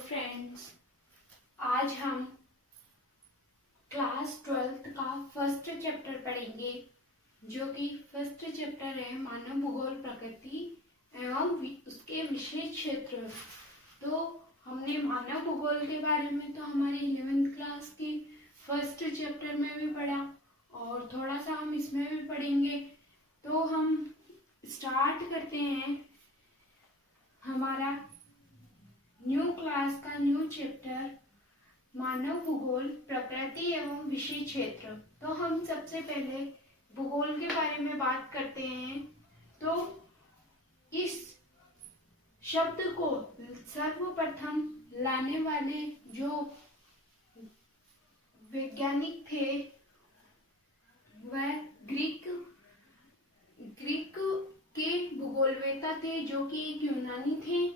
Friends, आज हम class 12th का फर्स्ट चैप्टर पढ़ेंगे, जो कि फर्स्ट चैप्टर है मानव भूगोल प्रकृति एवं उसके विषय क्षेत्र। तो हमने मानव भूगोल के बारे में तो हमारे 11th क्लास के फर्स्ट चैप्टर में भी पढ़ा और थोड़ा सा हम इसमें भी पढ़ेंगे। तो हम स्टार्ट करते हैं हमारा न्यू क्लास का न्यू चैप्टर मानव भूगोल प्रकृति एवं विषय क्षेत्र। तो हम सबसे पहले भूगोल के बारे में बात करते हैं। तो इस शब्द को सर्वप्रथम लाने वाले जो वैज्ञानिक थे वह ग्रीक के भूगोलवेत्ता थे, जो कि एक यूनानी थे।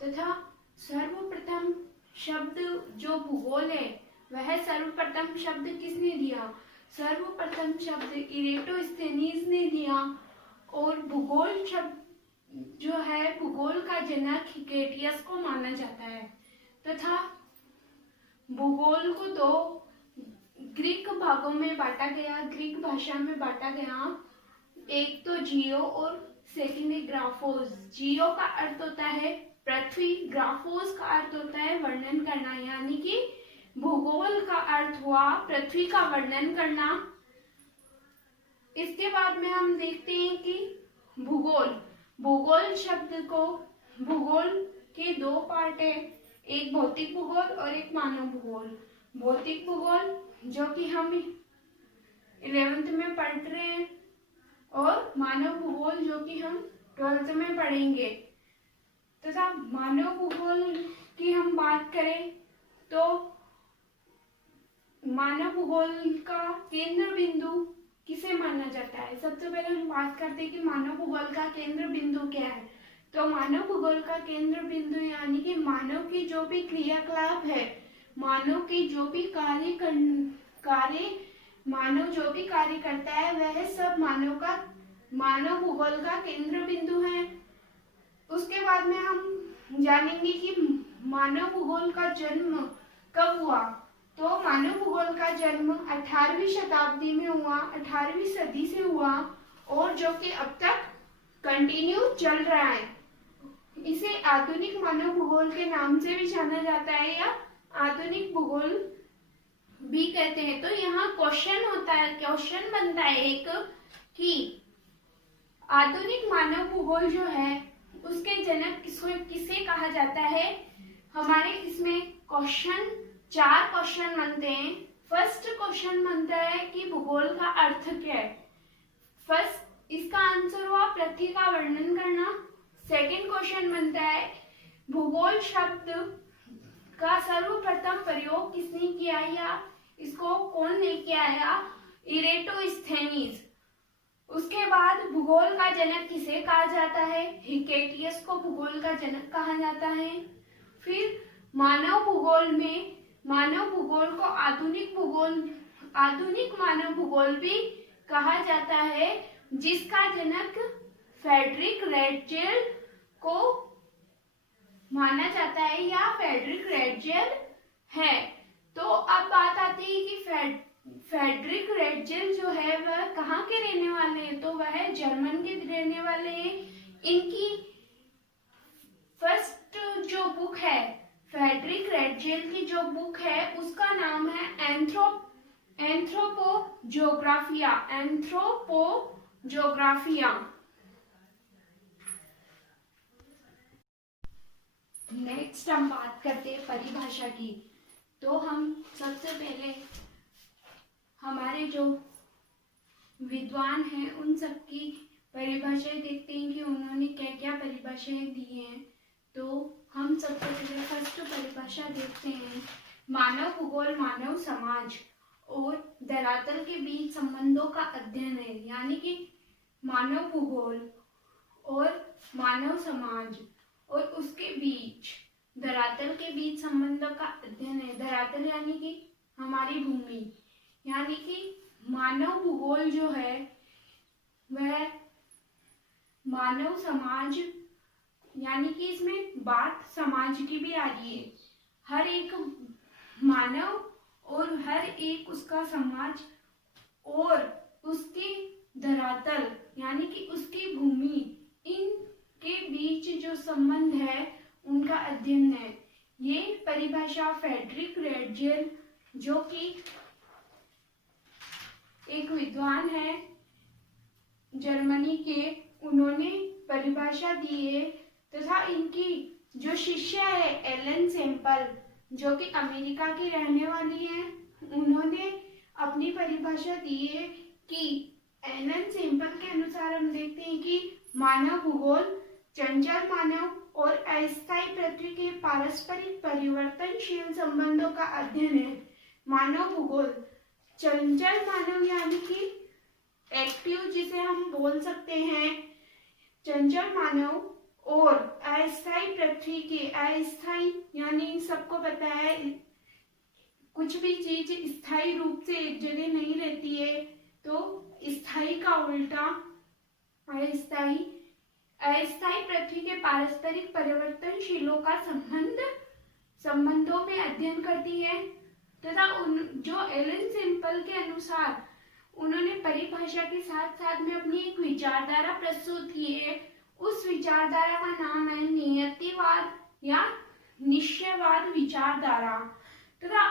तथा सर्वप्रथम शब्द जो भूगोल है वह सर्वप्रथम शब्द किसने दिया? सर्वप्रथम शब्द इरेटोस्थेनीज ने दिया। और भूगोल शब्द जो है, भूगोल का जनक हिकेटियस को माना जाता है। तथा भूगोल को दो ग्रीक भागों में बांटा गया, ग्रीक भाषा में बांटा गया। एक तो जियो और सेकंड है ग्राफोस। जियो का अर्थ होता है पृथ्वी, ग्राफोस का अर्थ होता है वर्णन करना, यानी कि भूगोल का अर्थ हुआ पृथ्वी का वर्णन करना। इसके बाद में हम देखते हैं कि भूगोल शब्द को, भूगोल के दो पार्ट है, एक भौतिक भूगोल और एक मानव भूगोल। भौतिक भूगोल जो कि हम 11th में पढ़ रहे हैं और मानव भूगोल जो कि हम 12th में पढ़ेंगे। तथा मानव भूगोल की हम बात करें तो मानव भूगोल का केंद्र बिंदु किसे माना जाता है? सबसे पहले हम बात करते हैं कि मानव भूगोल का केंद्र बिंदु क्या है। तो मानव भूगोल का केंद्र बिंदु यानी कि मानव की जो भी क्रियाकलाप है, मानव की जो भी मानव जो भी कार्य करता है वह सब मानव भूगोल का केंद्र बिंदु है। उसके बाद में हम जानेंगे कि मानव भूगोल का जन्म कब हुआ। तो मानव भूगोल का जन्म 18वीं शताब्दी में हुआ, 18वीं सदी से हुआ, और जो कि अब तक कंटिन्यू चल रहा है। इसे आधुनिक मानव भूगोल के नाम से भी जाना जाता है या आधुनिक भूगोल भी कहते हैं। तो यहाँ क्वेश्चन बनता है एक कि आधुनिक मानव भूगोल जो है उसके जनक किसे कहा जाता है। हमारे इसमें 4 क्वेश्चन बनते हैं। फर्स्ट क्वेश्चन बनता है कि भूगोल का अर्थ क्या है। फर्स्ट इसका आंसर हुआ पृथ्वी का वर्णन करना। सेकंड क्वेश्चन बनता है भूगोल शब्द का सर्वप्रथम प्रयोग किसने किया या इसको कौन लेके आया? इरेटोस्थेनीज। उसके बाद भूगोल का जनक किसे कहा जाता है? हिकेटियस को भूगोल का जनक कहा जाता है। फिर मानव भूगोल को आधुनिक मानव भूगोल भी कहा जाता है, जिसका जनक फ्रेडरिक रेटजेल को माना जाता है या फ्रेडरिक रेटजेल है। तो अब बात आती है कि फ्रेडरिक रेटजेल जो है वह कहाँ के रहने वाले हैं? तो वह जर्मन के रहने वाले हैं। इनकी फर्स्ट जो बुक है, फ्रेडरिक रेटजेल की जो बुक है उसका नाम है एंथ्रोपोजोग्राफिया। नेक्स्ट हम बात करते हैं परिभाषा की। तो हम सबसे पहले हमारे जो विद्वान हैं उन सबकी परिभाषाएं देखते हैं कि उन्होंने क्या क्या परिभाषाएं दी हैं। तो हम सबसे पहले फर्स्ट परिभाषा देखते हैं। मानव भूगोल मानव समाज और धरातल के बीच संबंधों का अध्ययन है, यानी कि मानव भूगोल और मानव समाज और उसके बीच धरातल के बीच संबंधों का अध्ययन है। धरातल यानी कि हमारी भूमि, यानी कि मानव भूगोल जो है वह मानव समाज, यानी कि इसमें बात समाज की भी आ रही है। हर एक मानव और हर एक उसका समाज और उसकी धरातल यानी कि उसकी भूमि, इनके बीच जो संबंध है उनका अध्ययन है। ये परिभाषा फ्रेडरिक रेडजेल, जो कि एक विद्वान है जर्मनी के, उन्होंने परिभाषा दी है। तथा इनकी जो शिष्य है एलन सैंपल, जो कि अमेरिका की रहने वाली है, उन्होंने अपनी परिभाषा दी है कि एलन सैंपल के अनुसार हम देखते हैं कि मानव भूगोल चंचल मानव और अस्थायी पृथ्वी के पारस्परिक परिवर्तनशील संबंधों का अध्ययन है। मानव भूगोल चंचल मानव यानी कि एक्टिव, जिसे हम बोल सकते हैं चंचल मानव, और अस्थायी पृथ्वी के, अस्थायी यानी सबको पता है कुछ भी चीज स्थायी रूप से एक जगह नहीं रहती है, तो स्थायी का उल्टा अस्थायी। अस्थायी पृथ्वी के पारस्परिक परिवर्तनशीलों का संबंधों में अध्ययन करती है। तथा जो एलन सैंपल के अनुसार उन्होंने परिभाषा के साथ साथ में अपनी एक विचारधारा प्रस्तुत की है। उस विचारधारा का नाम है नियतिवाद या निश्चयवाद विचारधारा। तथा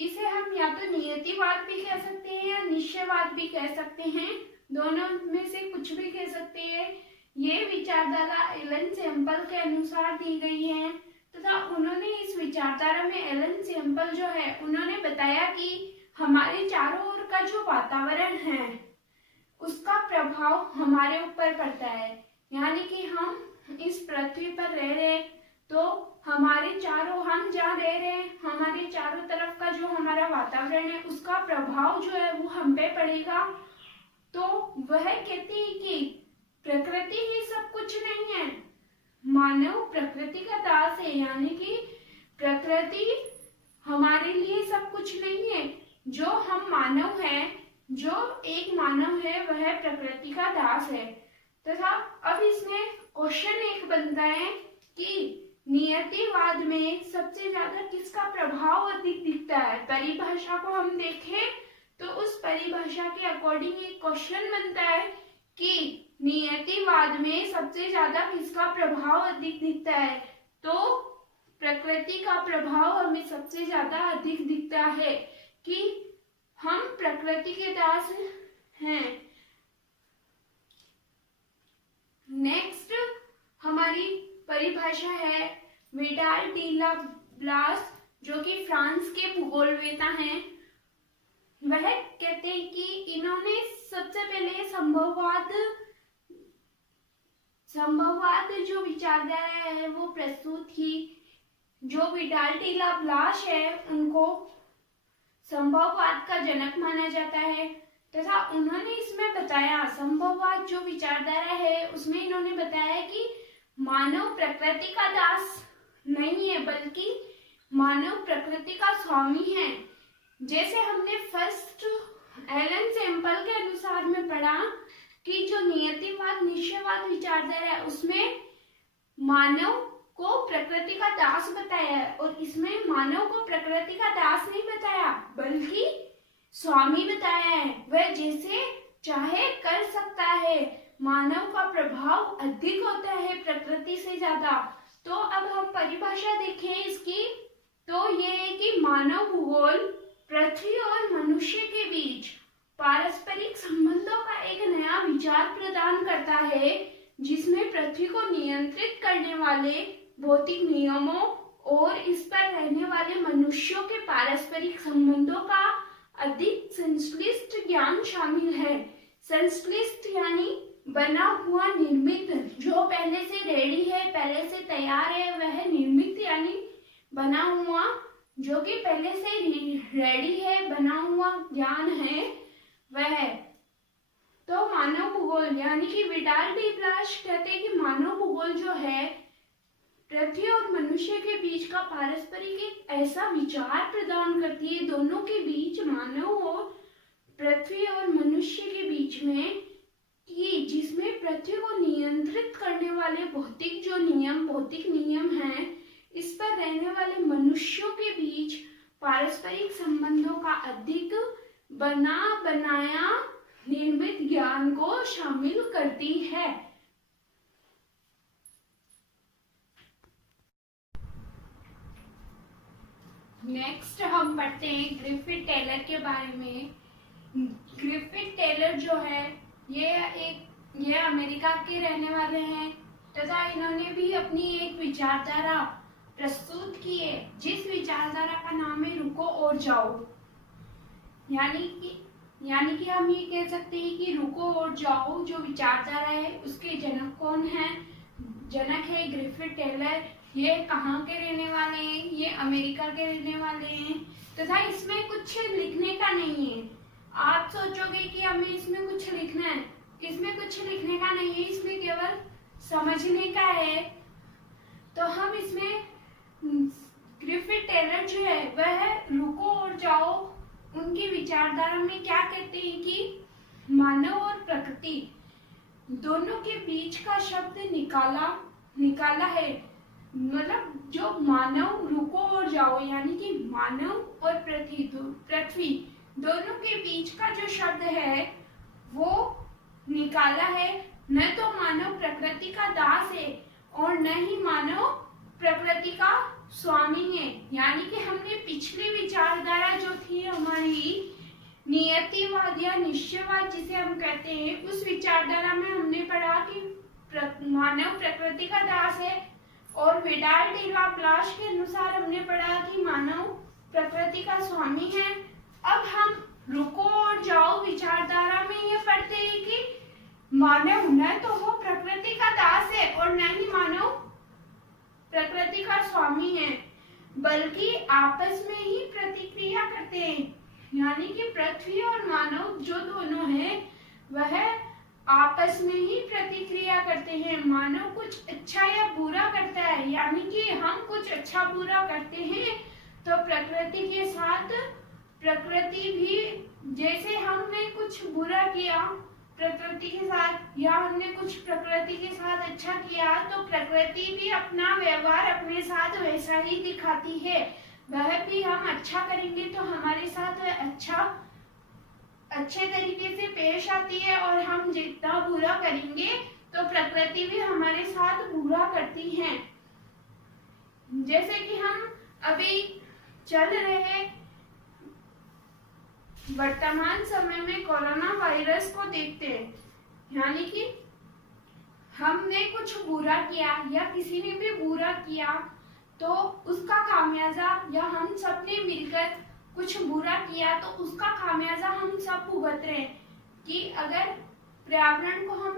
इसे हम या तो नियतिवाद भी कह सकते हैं या निश्चयवाद भी कह सकते हैं, दोनों में से कुछ भी कह सकते हैं। ये विचारधारा एलन सैंपल के अनुसार दी गई है। तथा उन्होंने इस विचारधारा में एलन सैंपल जो है उन्होंने बताया कि हमारे चारों ओर का जो वातावरण है उसका प्रभाव हमारे ऊपर पड़ता है। यानी कि हम इस पृथ्वी पर रह रहे तो हमारे चारों, हम जहाँ रह रहे हैं हमारे चारों तरफ का जो हमारा वातावरण है उसका प्रभाव जो है वो हम पे पड़ेगा। तो वह कहते हैं कि प्रकृति ही सब कुछ नहीं है, मानव प्रकृति का दास है। यानी कि प्रकृति हमारे लिए सब कुछ नहीं है। जो हम मानव हैं, जो एक मानव है वह प्रकृति का दास है। तथा अब इसमें क्वेश्चन एक बनता है कि नियतिवाद में सबसे ज्यादा किसका प्रभाव अधिक दिखता है। परिभाषा को हम देखें तो उस परिभाषा के अकॉर्डिंग एक क्वेश्चन बनता है कि नियतिवाद में सबसे ज्यादा किसका प्रभाव अधिक दिखता है। तो प्रकृति का प्रभाव हमें सबसे ज्यादा अधिक दिखता है कि हम प्रकृति के दास हैं। नेक्स्ट हमारी परिभाषा है विडाल डी ला ब्लास, जो कि फ्रांस के भूगोलवेता हैं। वह कहते हैं कि इन्होंने सबसे पहले संभववाद जो विचारधारा है वो प्रस्तुत की। जो विडाल डी ला ब्लास है उनको संभववाद का जनक माना जाता है। तथा उन्होंने इसमें बताया, संभववाद जो विचारधारा है उसमें इन्होंने बताया कि मानव प्रकृति का दास नहीं है बल्कि मानव प्रकृति का स्वामी है। जैसे हमने फर्स्ट एलन सैंपल के अनुसार में पढ़ा कि जो नियतिवाद निश्चयवाद विचारधारा है उसमें मानव को प्रकृति का दास बताया है, और इसमें मानव को प्रकृति का दास नहीं बताया बल्कि स्वामी बताया है। वह जैसे चाहे कर सकता है, मानव का प्रभाव अधिक होता है प्रकृति से ज्यादा। तो अब हम परिभाषा देखें इसकी, तो ये है कि मानव भूगोल पृथ्वी और मनुष्य के बीच पारस्परिक संबंधों का एक नया विचार प्रदान करता है, जिसमें पृथ्वी को नियंत्रित करने वाले भौतिक नियमों और इस पर रहने वाले मनुष्यों के पारस्परिक संबंधों का अधिक संश्लिष्ट ज्ञान शामिल है। संश्लिष्ट यानी बना हुआ, निर्मित, जो पहले से रेडी है, पहले से तैयार है, वह निर्मित यानी बना हुआ, जो कि पहले से रेडी है, बना हुआ ज्ञान है वह। तो मानव भूगोल यानी कि विडाल डी ब्लास कहते हैं कि मानव भूगोल जो है पृथ्वी और मनुष्य के बीच का पारस्परिक एक ऐसा विचार प्रदान करती है, दोनों के बीच, मानव और पृथ्वी और मनुष्य के बीच में, कि जिसमें पृथ्वी को नियंत्रित करने वाले भौतिक नियम हैं, इस पर रहने वाले मनुष्यों के बीच पारस्परिक संबंधों का अधिक बनाया निर्मित ज्ञान को शामिल करती है। नेक्स्ट हम पढ़ते हैं ग्रिफिथ टेलर के बारे में। ग्रिफिथ टेलर जो है ये अमेरिका के रहने वाले हैं तथा इन्होंने भी अपनी एक विचारधारा प्रस्तुत की है, जिस विचारधारा का नाम है रुको और जाओ। यानी कि हम ये कह सकते हैं कि रुको और जाओ जो विचारधारा है उसके जनक कौन है? जनक है ग्रिफिथ टेलर। ये कहाँ के रहने वाले हैं? ये अमेरिका के रहने वाले हैं तथा इसमें कुछ लिखने का नहीं है। आप सोचोगे कि हमें इसमें कुछ लिखना है, इसमें कुछ लिखने का नहीं है, इसमें केवल समझने का है। तो हम इसमें ग्रिफिथ टेलर जो है वह रुको और जाओ उनकी विचारधारा में क्या कहते हैं कि मानव और प्रकृति दोनों के बीच का शब्द निकाला है। मतलब जो मानव रुको और जाओ यानी कि मानव और पृथ्वी दोनों के बीच का जो शब्द है वो निकाला है। न तो मानव प्रकृति का दास है और न ही मानव प्रकृति का स्वामी है। यानी कि हमने पिछली विचारधारा जो थी हमारी नियतिवाद या निश्चयवाद जिसे हम कहते हैं, उस विचारधारा में हमने पढ़ा कि मानव प्रकृति का दास है और विडाल डी लाप्लास के अनुसार हमने पढ़ा कि मानव प्रकृति का स्वामी है। अब हम रुको और जाओ विचारधारा में ये पढ़ते हैं कि मानव न तो वो प्रकृति का दास है और न ही मानव प्रकृति का स्वामी है, बल्कि आपस में ही प्रतिक्रिया करते हैं। यानी कि पृथ्वी और मानव जो दोनों हैं वह आपस में ही प्रतिक्रिया करते हैं। मानव कुछ अच्छा या बुरा करता है, यानी कि हम कुछ अच्छा बुरा करते हैं तो प्रकृति के साथ प्रकृति भी, जैसे हमने कुछ बुरा किया प्रकृति के साथ या हमने कुछ प्रकृति के साथ अच्छा किया तो प्रकृति भी अपना व्यवहार अपने साथ वैसा ही दिखाती है। वह भी हम अच्छा करेंगे तो हमारे साथ अच्छे तरीके से पेश आती है और हम जितना बुरा करेंगे तो प्रकृति भी हमारे साथ बुरा करती है। जैसे कि हम अभी चल रहे वर्तमान समय में कोरोना वायरस को देखते हैं, यानी कि हमने कुछ बुरा किया या किसी ने भी बुरा किया तो उसका खामियाजा, या हम सब ने मिलकर कुछ बुरा किया तो उसका खामियाजा हम सब भुगत रहे हैं कि अगर पर्यावरण को हम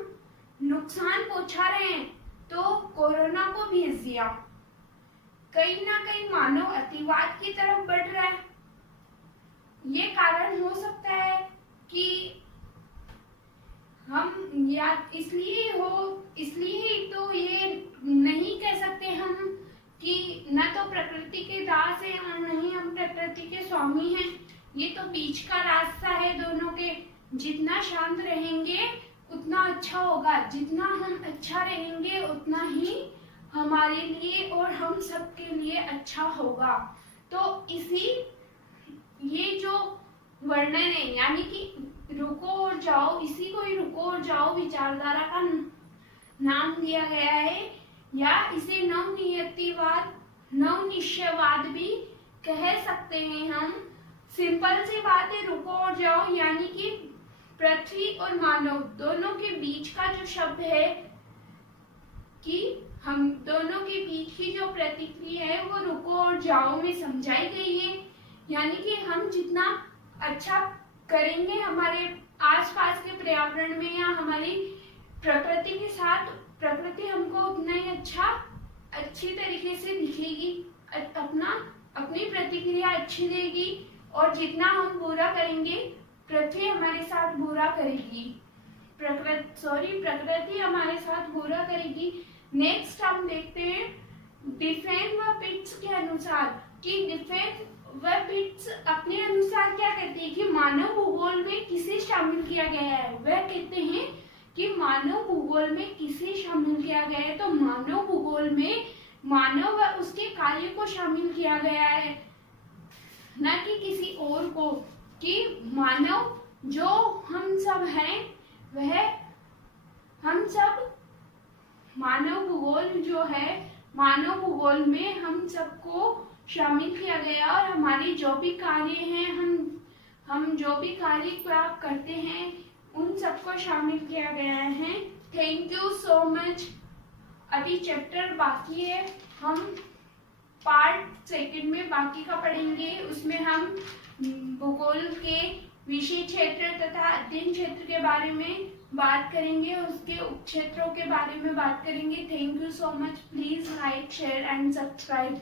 नुकसान पहुंचा रहे हैं तो कोरोना को भेज दिया। कहीं ना कहीं मानव अतिवाद की तरफ बढ़ रहा है। ये कारण हो सकता है कि हम या इसलिए तो ये नहीं कह सकते हम कि न तो प्रकृति के दास हैं और न ही हम प्रकृति के स्वामी हैं। ये तो बीच का रास्ता है दोनों के। जितना शांत रहेंगे उतना अच्छा होगा, जितना हम अच्छा रहेंगे उतना ही हमारे लिए और हम सबके लिए अच्छा होगा। तो ये जो वर्णन है यानी कि रुको और जाओ, इसी को ही रुको और जाओ विचारधारा का नाम दिया गया है, या इसे नवनियतिवाद नवनिश्चयवाद भी कह सकते हैं हम। सिंपल सी बात है, रुको और जाओ यानी कि पृथ्वी और मानव दोनों के बीच का जो शब्द है कि हम दोनों के बीच की जो प्रतिक्रिया है वो रुको और जाओ में समझाई गई है। यानी कि हम जितना अच्छा करेंगे हमारे आसपास के पर्यावरण में या हमारी प्रकृति के साथ, प्रकृति हमको उतना ही अच्छी तरीके से दिखेगी, अपनी प्रतिक्रिया अच्छी देगी, और जितना हम बुरा करेंगे पृथ्वी हमारे साथ बुरा करेगी, प्रकृति हमारे साथ बुरा करेगी। नेक्स्ट हम देखते हैं डिफेन व पिट्स के अनुसार कि डिफेन व पिट्स अपने अनुसार क्या कहते हैं कि मानव भूगोल में किसे शामिल किया गया है। वह कहते हैं कि मानव भूगोल में किसे शामिल किया गया है, तो मानव भूगोल में मानव व उसके कार्य को शामिल किया गया है, न कि किसी और को। कि मानव जो हम सब हैं, वह हम सब मानव भूगोल जो है, मानव भूगोल में हम सबको शामिल किया गया और हमारी जो भी कार्य हैं, हम जो भी कार्य करते हैं, उन सबको शामिल किया गया है। Thank you so much. अभी चैप्टर बाकी है, हम पार्ट सेकंड में बाकी का पढ़ेंगे। उसमें हम भूगोल के विषय क्षेत्र तथा अध्ययन क्षेत्र के बारे में बात करेंगे, उसके उपक्षेत्रों के बारे में बात करेंगे। Thank you so much. Please like, share and subscribe.